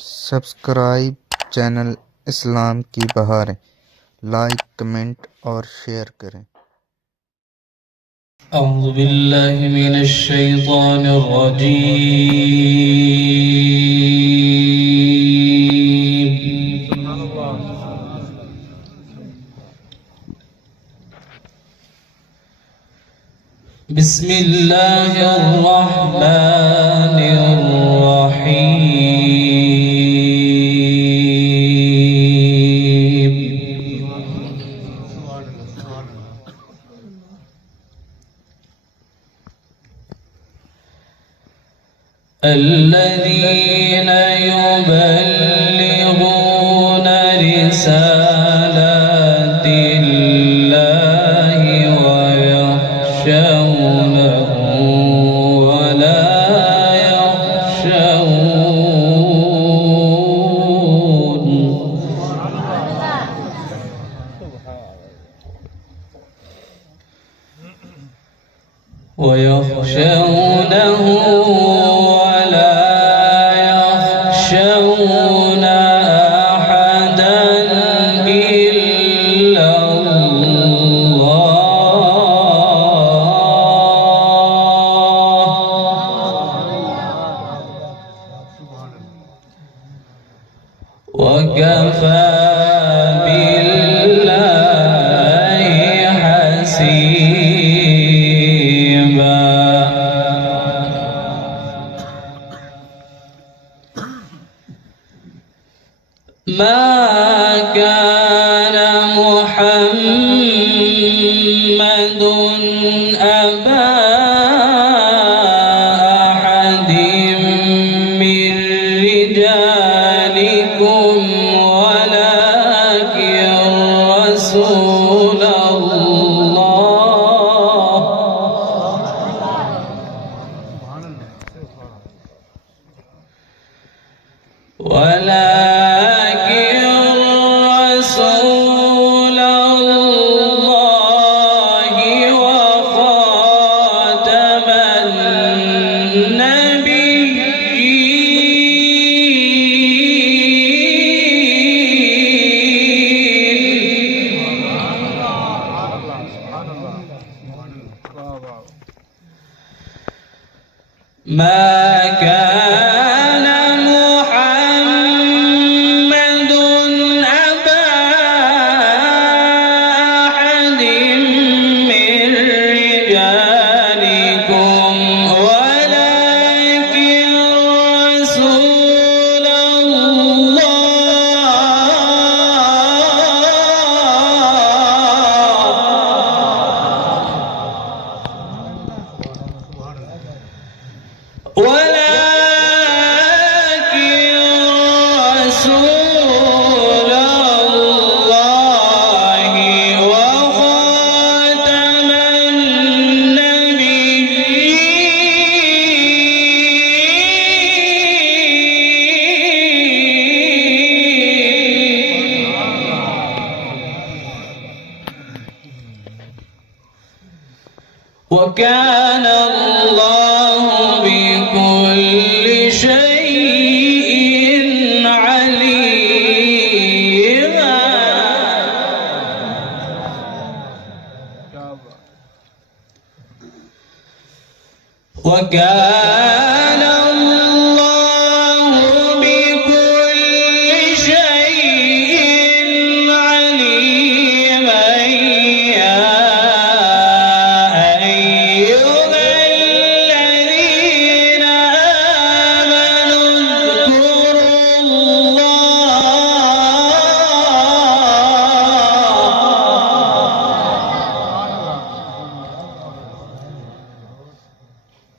Subscribe channel इस्लाम की बहारें, like comment और शेयर करें। अऊज़ु बिल्लाहि मिनश शैतानिर रजीम। बिस्मिल्लाहिर रहमानिर रहीम। الذين يبلغون رسالات الله ويخشونه ولا يخشون أحدا إلا الله وكفى بالله حسيبا. ما كان محمد أبا أحد من رجالكم ولكن رسول الله وخاتم النبيين. ما كان محمد أبا أحد من رجالكم ولكن رسول الله وخاتم النبيين. وكان الله بكل شيء عليما. وكان الله بكل شيء عليما. يا أيها الذين آمنوا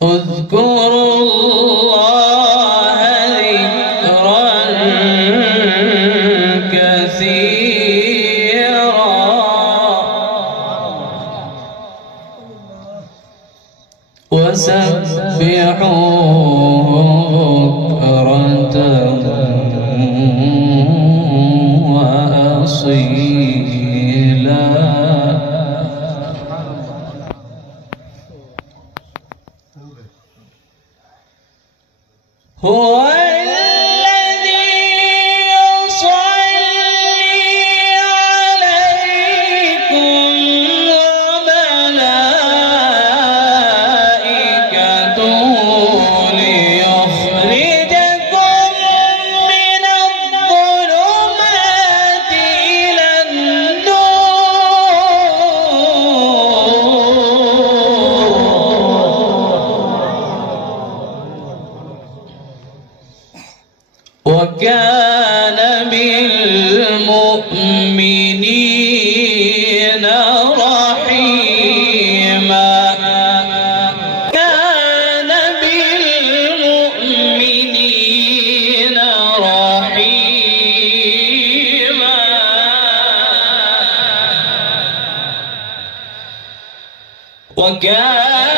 اذكروا الله ذكرا كثيرا وسبحوه بكرة وأصيلا. هو الذي وكان بالمؤمنين رحيما كان بالمؤمنين رحيما وكان